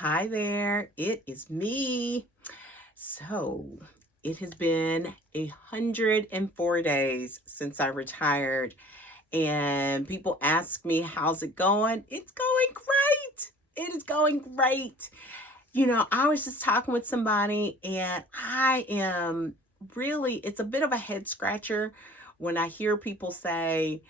Hi there, it is me. So, it has been 104 days since I retired, and people ask me, how's it going? It's going great. It is going great. I was just talking with somebody, and I am really, it's a bit of a head scratcher when I hear people say,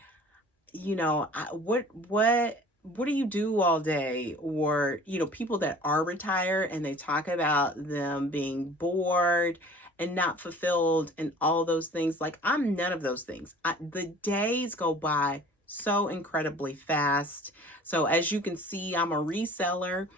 what do you do all day? Or, people that are retired and they talk about them being bored and not fulfilled and all those things. Like, I'm none of those things. The days go by so incredibly fast. So as you can see, I'm a reseller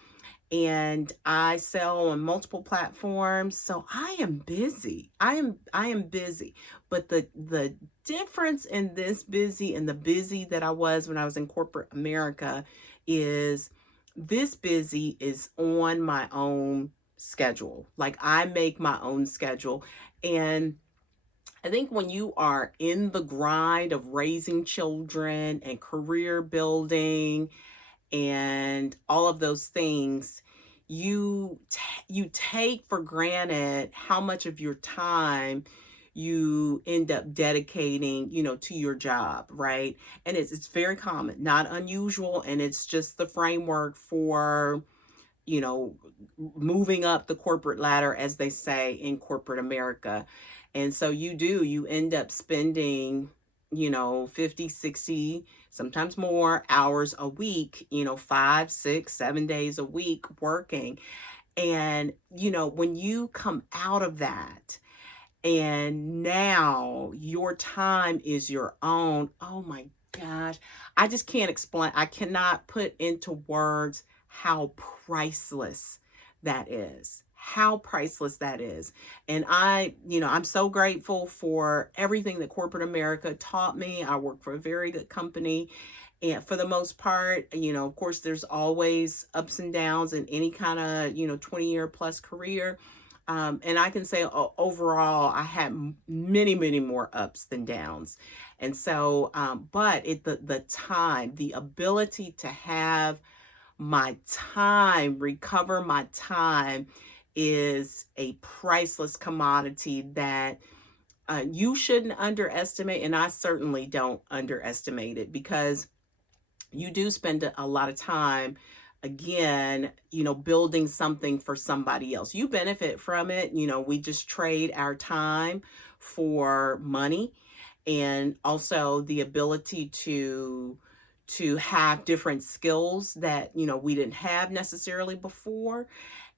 and I sell on multiple platforms. So I am busy. I am busy. But the difference in this busy and the busy that I was when I was in corporate America is this busy is on my own schedule. Like, I make my own schedule. And I think when you are in the grind of raising children and career building and all of those things, you take for granted how much of your time you end up dedicating, to your job, right? And it's very common, not unusual, and it's just the framework for, you know, moving up the corporate ladder, as they say in corporate America. And so you end up spending, 50, 60, sometimes more hours a week, 5, 6, 7 days a week working. And, when you come out of that, and now your time is your own. Oh my gosh. I just can't explain. I cannot put into words how priceless that is. How priceless that is. And I'm so grateful for everything that corporate America taught me. I work for a very good company. And for the most part, of course, there's always ups and downs in any kind of, 20-year plus career. And I can say overall, I had many, many more ups than downs. And so, but the time, the ability to have my time, recover my time is a priceless commodity that you shouldn't underestimate. And I certainly don't underestimate it, because you do spend a lot of time, again, building something for somebody else. You benefit from it. We just trade our time for money, and also the ability to have different skills that we didn't have necessarily before.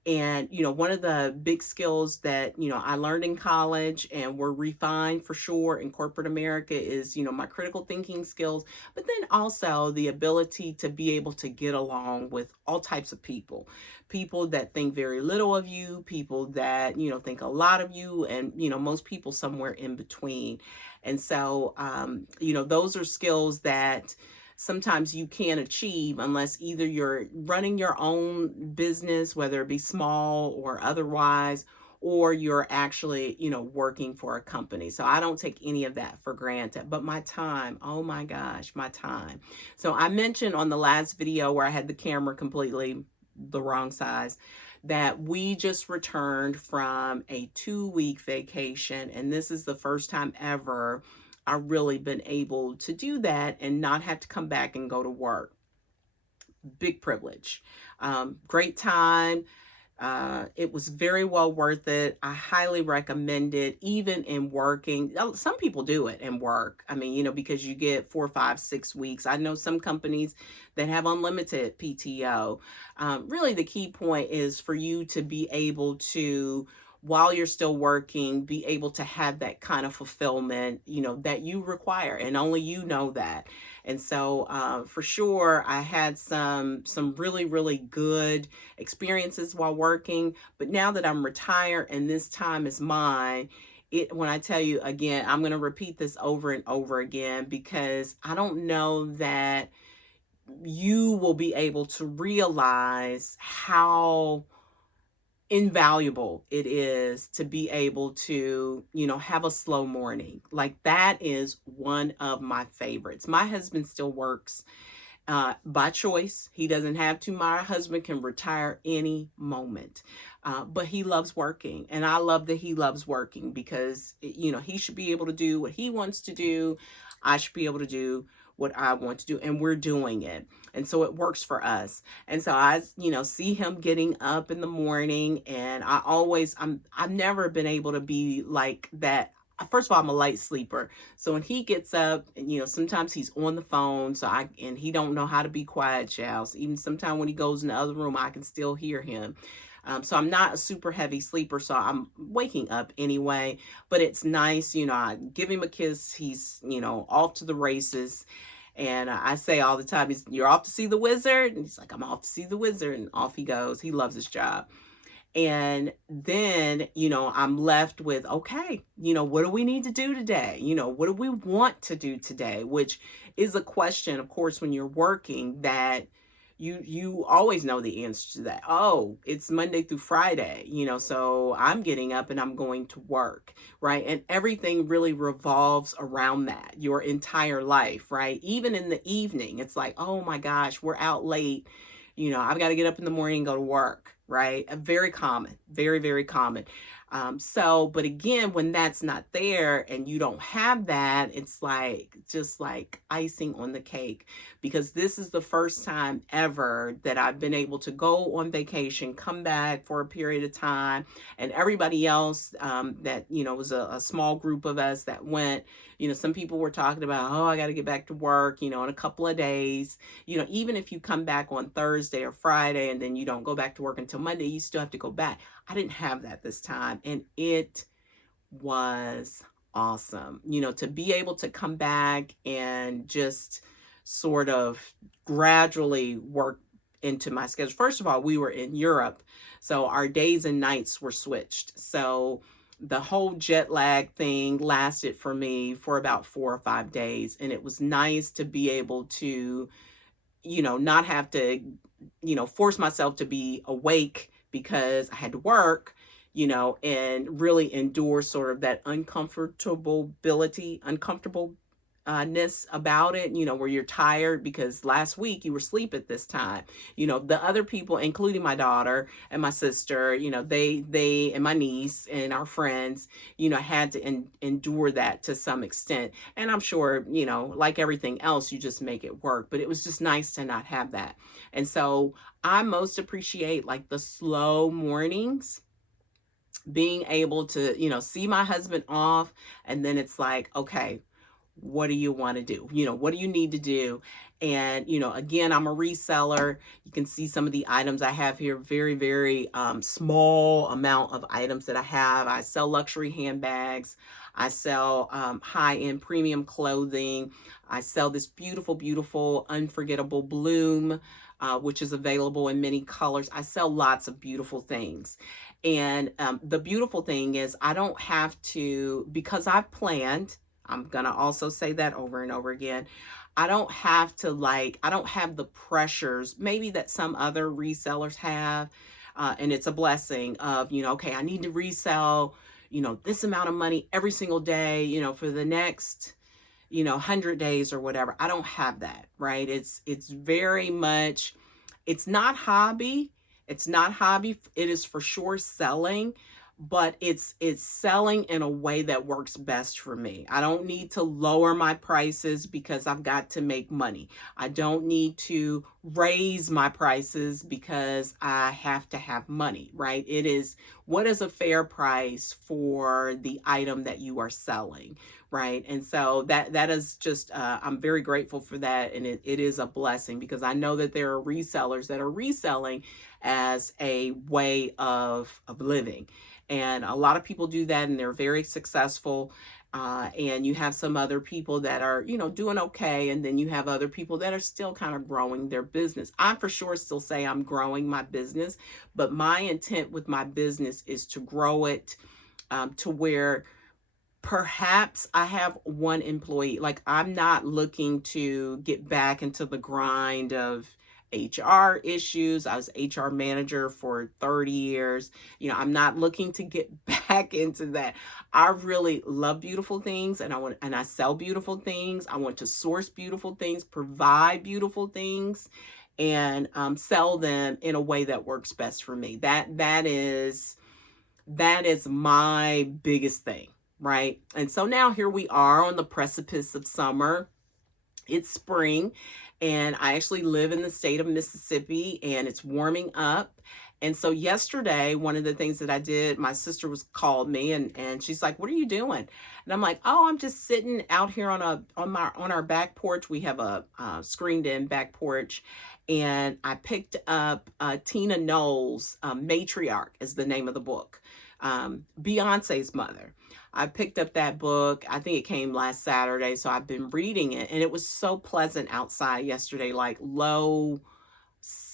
And, one of the big skills that, I learned in college and were refined for sure in corporate America is, my critical thinking skills, but then also the ability to be able to get along with all types of people, people that think very little of you, people that, think a lot of you, and, most people somewhere in between. And so, those are skills that sometimes you can't achieve unless either you're running your own business, whether it be small or otherwise, or you're actually, working for a company. So I don't take any of that for granted. But my time, oh my gosh, my time. So I mentioned on the last video where I had the camera completely the wrong size, that we just returned from a 2-week vacation. And this is the first time ever I've really been able to do that and not have to come back and go to work. Big privilege. Great time. It was very well worth it. I highly recommend it, even in working. Some people do it in work. I mean, because you get 4, 5, 6 weeks. I know some companies that have unlimited PTO. Really, the key point is for you to be able to, while you're still working, be able to have that kind of fulfillment, that you require, and only you know that. And so, for sure, I had some really, really good experiences while working. But now that I'm retired and this time is mine, when I tell you again, I'm going to repeat this over and over again, because I don't know that you will be able to realize how invaluable it is to be able to, have a slow morning. Like, that is one of my favorites. My husband still works, by choice. He doesn't have to. My husband can retire any moment. But he loves working, and I love that he loves working because he should be able to do what he wants to do. I should be able to do what I want to do, and we're doing it, and so it works for us. And so I see him getting up in the morning, and I've never been able to be like that. First of all, I'm a light sleeper, so when he gets up, and sometimes he's on the phone, and he don't know how to be quiet, child. So even sometimes when he goes in the other room, I can still hear him. So I'm not a super heavy sleeper, so I'm waking up anyway. But it's nice, I give him a kiss. He's off to the races. And I say all the time, "You're off to see the wizard," and he's like, "I'm off to see the wizard," and off he goes. He loves his job. And then, I'm left with, okay, what do we need to do today? What do we want to do today? Which is a question, of course, when you're working, that you always know the answer to that. Oh, it's Monday through Friday, so I'm getting up and I'm going to work, right? And everything really revolves around that, your entire life, right? Even in the evening, it's like, oh my gosh, we're out late. I've got to get up in the morning and go to work, right? Very common, very, very common. But again, when that's not there and you don't have that, it's like just like icing on the cake, because this is the first time ever that I've been able to go on vacation, come back for a period of time, and everybody else that, was a small group of us that went, some people were talking about, oh, I got to get back to work, in a couple of days. Even if you come back on Thursday or Friday and then you don't go back to work until Monday, you still have to go back. I didn't have that this time, and it was awesome. To be able to come back and just sort of gradually work into my schedule. First of all, we were in Europe, so our days and nights were switched. So the whole jet lag thing lasted for me for about 4 or 5 days, and it was nice to be able to not have to, force myself to be awake because I had to work, and really endure sort of that uncomfortable ness about it, where you're tired because last week you were asleep at this time. The other people, including my daughter and my sister, they and my niece and our friends, had to endure that to some extent. And I'm sure, like everything else, you just make it work. But it was just nice to not have that. And so I most appreciate like the slow mornings, being able to, see my husband off, and then it's like, okay, what do you want to do? What do you need to do? And, again, I'm a reseller. You can see some of the items I have here, very, very small amount of items that I have. I sell luxury handbags. I sell high-end premium clothing. I sell this beautiful, beautiful, unforgettable bloom, which is available in many colors. I sell lots of beautiful things. And the beautiful thing is I don't have to, because I've planned, I'm going to also say that over and over again. I don't have the pressures maybe that some other resellers have. And it's a blessing of, okay, I need to resell, this amount of money every single day, for the next, 100 days or whatever. I don't have that, right? It's very much, it's not hobby. It's not hobby. It is for sure selling, but it's selling in a way that works best for me. I don't need to lower my prices because I've got to make money. I don't need to raise my prices because I have to have money, right? It is, what is a fair price for the item that you are selling, right? And so that is just I'm very grateful for that, and it is a blessing because I know that there are resellers that are reselling as a way of living. And a lot of people do that and they're very successful. And you have some other people that are, doing okay. And then you have other people that are still kind of growing their business. I for sure still say I'm growing my business, but my intent with my business is to grow it to where perhaps I have one employee. Like, I'm not looking to get back into the grind of HR issues. I was HR manager for 30 years. I'm not looking to get back into that. I really love beautiful things, and I sell beautiful things. I want to source beautiful things, provide beautiful things, and sell them in a way that works best for me. That is my biggest thing, right? And so now here we are on the precipice of summer. It's spring, and I actually live in the state of Mississippi, and it's warming up. And so yesterday, one of the things that I did, my sister was called me, and she's like, "What are you doing?" And I'm like, "Oh, I'm just sitting out here on our back porch. We have a screened in back porch." And I picked up Tina Knowles' Matriarch is the name of the book, Beyonce's mother. I picked up that book. I think it came last Saturday, so I've been reading it, and it was so pleasant outside yesterday, like low,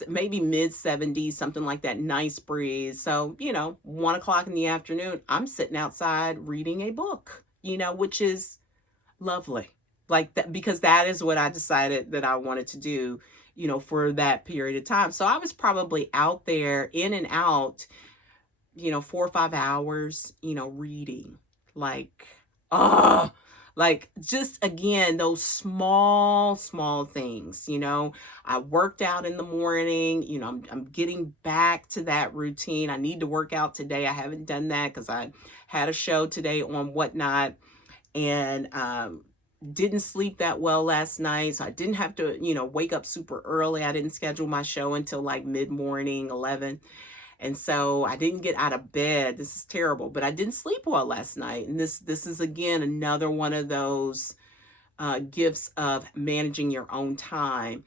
maybe mid 70s, something like that, nice breeze. So, 1 o'clock in the afternoon, I'm sitting outside reading a book, which is lovely. Like that, because that is what I decided that I wanted to do, for that period of time. So I was probably out there in and out, 4 or 5 hours, reading. Like, oh, like just again, those small, small things, I worked out in the morning, I'm getting back to that routine. I need to work out today. I haven't done that because I had a show today on Whatnot, and didn't sleep that well last night. So I didn't have to, wake up super early. I didn't schedule my show until like mid-morning, 11. And so I didn't get out of bed. This is terrible, but I didn't sleep well last night. And this is again another one of those gifts of managing your own time,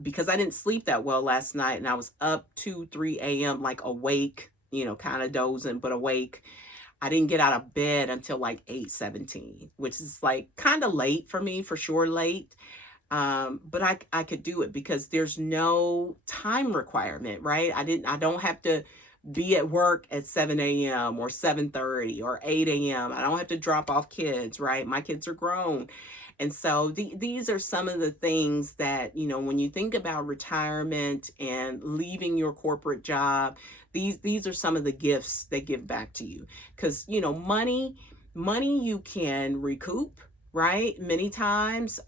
because I didn't sleep that well last night, and I was up 2, 3 a.m. like awake, kind of dozing, but awake. I didn't get out of bed until like 8:17, which is like kind of late for me, for sure late. But I could do it because there's no time requirement, right? I don't have to be at work at 7 a.m. or 7:30 or 8 a.m. I don't have to drop off kids, right? My kids are grown. And so these are some of the things that, when you think about retirement and leaving your corporate job, these are some of the gifts that give back to you. Because, money you can recoup, right? Many times,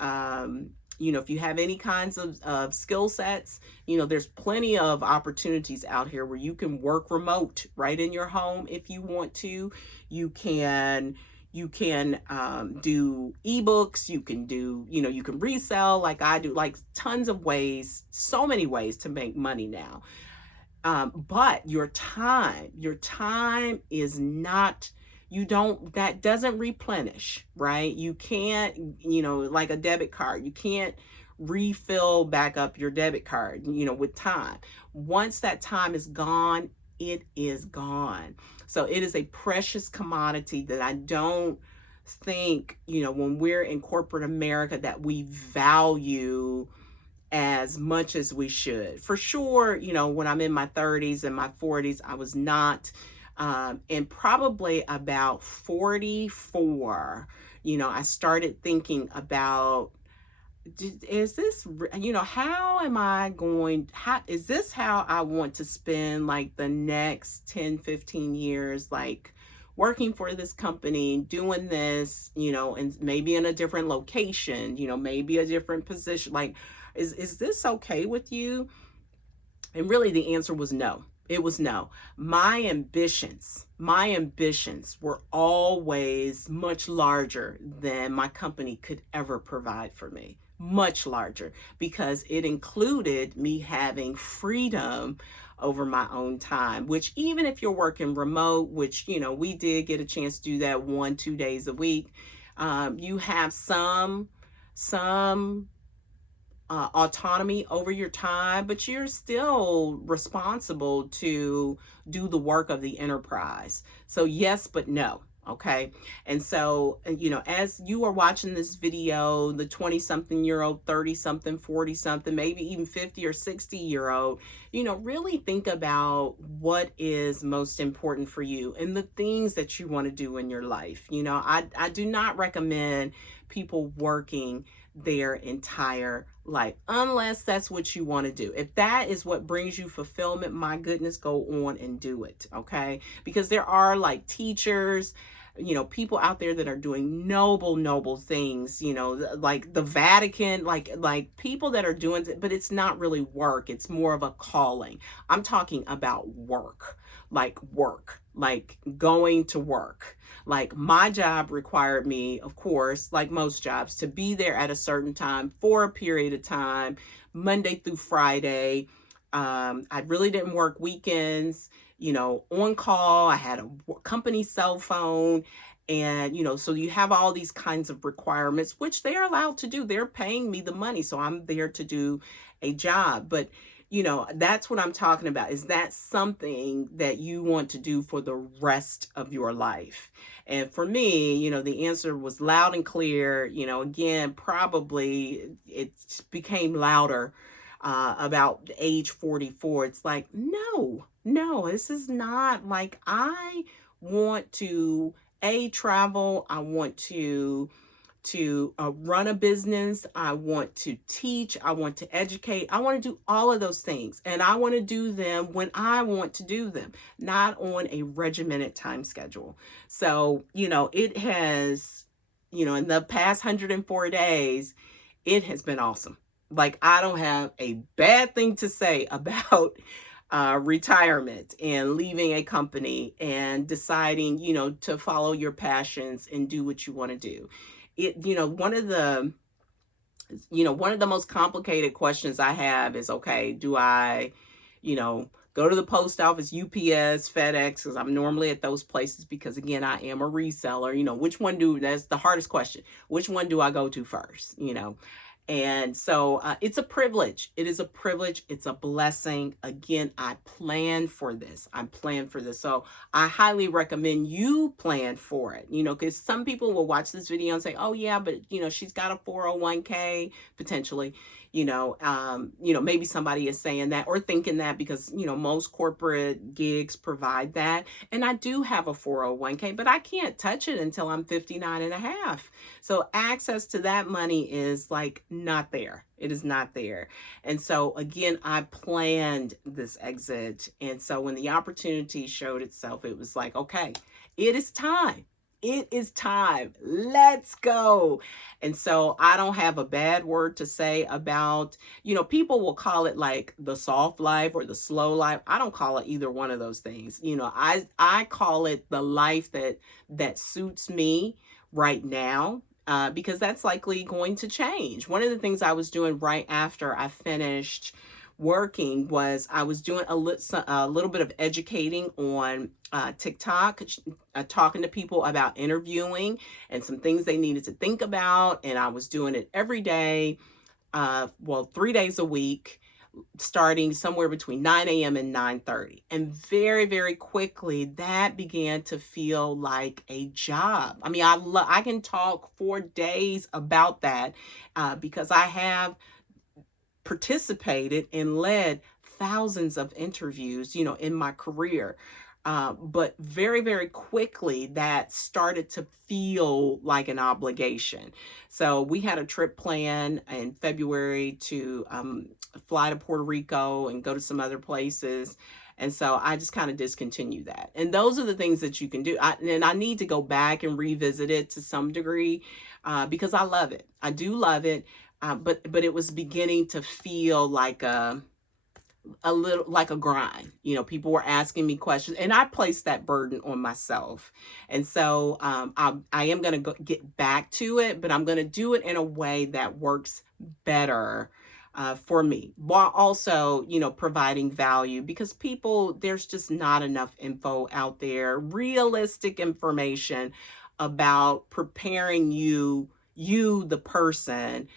if you have any kinds of skill sets, there's plenty of opportunities out here where you can work remote right in your home if you want to. You can do ebooks, you can do, you can resell like I do, like tons of ways, so many ways to make money now. But your time is not, that doesn't replenish, right? You can't, like a debit card, you can't refill back up your debit card, with time. Once that time is gone, it is gone. So it is a precious commodity that I don't think, when we're in corporate America, that we value as much as we should. For sure, when I'm in my 30s and my 40s, I was not. And probably about 44, I started thinking about, is this, how am I going, how is this how I want to spend like the next 10, 15 years, like working for this company, doing this, and maybe in a different location, maybe a different position. Like, is this okay with you? And really the answer was no. It was no. My ambitions were always much larger than my company could ever provide for me. Much larger, because it included me having freedom over my own time, which even if you're working remote, which, we did get a chance to do that 1-2 days a week, you have some autonomy over your time, but you're still responsible to do the work of the enterprise. So yes, but no. Okay. And so, as you are watching this video, the 20 something year old, 30 something, 40 something, maybe even 50 or 60-year old, really think about what is most important for you and the things that you want to do in your life. I do not recommend people working their entire life, unless that's what you want to do. If that is what brings you fulfillment, my goodness, go on and do it. Okay. Because there are like teachers, people out there that are doing noble things, like the Vatican, like people that are doing it, but it's not really work. It's more of a calling. I'm talking about work, like going to work. Like my job required me, of course, like most jobs, to be there at a certain time for a period of time, Monday through Friday. I really didn't work weekends, on call. I had a company cell phone. And, so you have all these kinds of requirements, which they're allowed to do. They're paying me the money. So I'm there to do a job. But that's what I'm talking about. Is that something that you want to do for the rest of your life? And for me, the answer was loud and clear. Again, probably it became louder about age 44. It's like, no, this is not like I want to travel. I want to run a business. I want to teach. I want to educate. I want to do all of those things. And I want to do them when I want to do them, not on a regimented time schedule. So, it has, in the past 104 days, it has been awesome. Like, I don't have a bad thing to say about retirement and leaving a company and deciding, to follow your passions and do what you want to do. One of the most complicated questions I have is, okay, do I, go to the post office, UPS, FedEx, because I'm normally at those places because, again, I am a reseller. That's the hardest question. Which one do I go to first? And so it's a privilege. It is a privilege. It's a blessing. Again, I planned for this. I planned for this. So I highly recommend you plan for it, because some people will watch this video and say, oh, yeah, but, she's got a 401k potentially. Maybe somebody is saying that or thinking that because, most corporate gigs provide that. And I do have a 401k, but I can't touch it until I'm 59 and a half. So access to that money is like not there. It is not there. And so again, I planned this exit. And so when the opportunity showed itself, it was like, okay, it is time. It is time. Let's go. And so I don't have a bad word to say about, people will call it like the soft life or the slow life. I don't call it either one of those things. I call it the life that suits me right now. Because that's likely going to change. One of the things I was doing right after I finished working was I was doing a little bit of educating on TikTok, talking to people about interviewing and some things they needed to think about. And I was doing it every day, 3 days a week, starting somewhere between 9 a.m. and 9:30. And very, very quickly, that began to feel like a job. I mean, I can talk for days about that because I have participated and led thousands of interviews, in my career. But very, very quickly, that started to feel like an obligation. So we had a trip plan in February to fly to Puerto Rico and go to some other places. And so I just kind of discontinued that. And those are the things that you can do. And I need to go back and revisit it to some degree because I love it. I do love it. But it was beginning to feel like a little like a grind. People were asking me questions and I placed that burden on myself. And so I am going to get back to it, but I'm going to do it in a way that works better for me, while also, providing value, because there's just not enough info out there, realistic information about preparing the person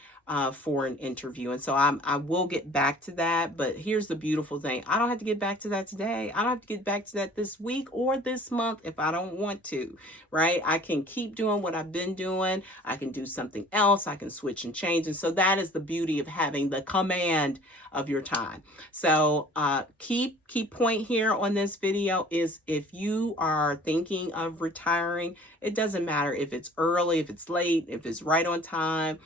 for an interview. And so I will get back to that. But here's the beautiful thing. I don't have to get back to that today. I don't have to get back to that this week or this month if I don't want to, right? I can keep doing what I've been doing. I can do something else. I can switch and change. And so that is the beauty of having the command of your time. So key point here on this video is if you are thinking of retiring, it doesn't matter if it's early, if it's late, if it's right on time.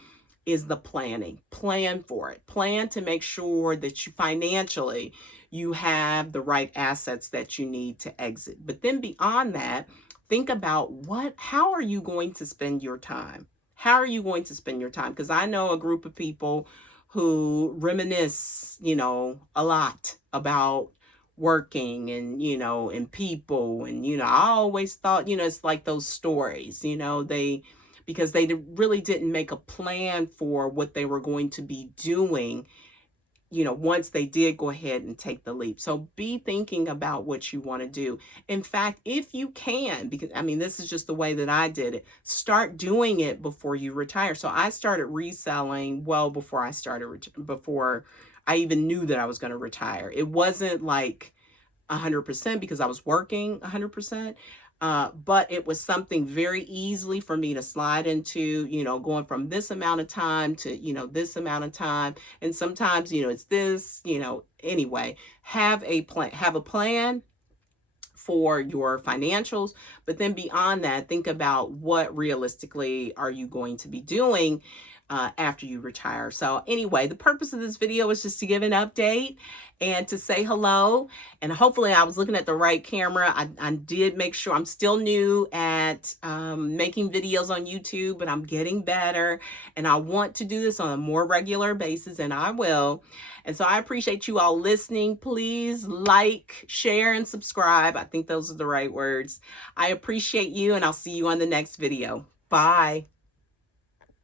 is the planning. Plan for it. Plan to make sure that you financially you have the right assets that you need to exit. But then beyond that, think about how are you going to spend your time? How are you going to spend your time? Because I know a group of people who reminisce, a lot about working and, and people. And, I always thought, it's like those stories, because they really didn't make a plan for what they were going to be doing, once they did go ahead and take the leap. So be thinking about what you want to do. In fact, if you can, because I mean, this is just the way that I did it, start doing it before you retire. So I started reselling well before before I even knew that I was going to retire. It wasn't like 100% because I was working 100%. But it was something very easily for me to slide into, going from this amount of time to, this amount of time. And sometimes, it's this, anyway, have a plan for your financials, but then beyond that, think about what realistically are you going to be doing after you retire. So anyway, the purpose of this video is just to give an update and to say hello. And hopefully I was looking at the right camera. I did make sure. I'm still new at making videos on YouTube, but I'm getting better. And I want to do this on a more regular basis, and I will. And so I appreciate you all listening. Please like, share, and subscribe. I think those are the right words. I appreciate you, and I'll see you on the next video. Bye.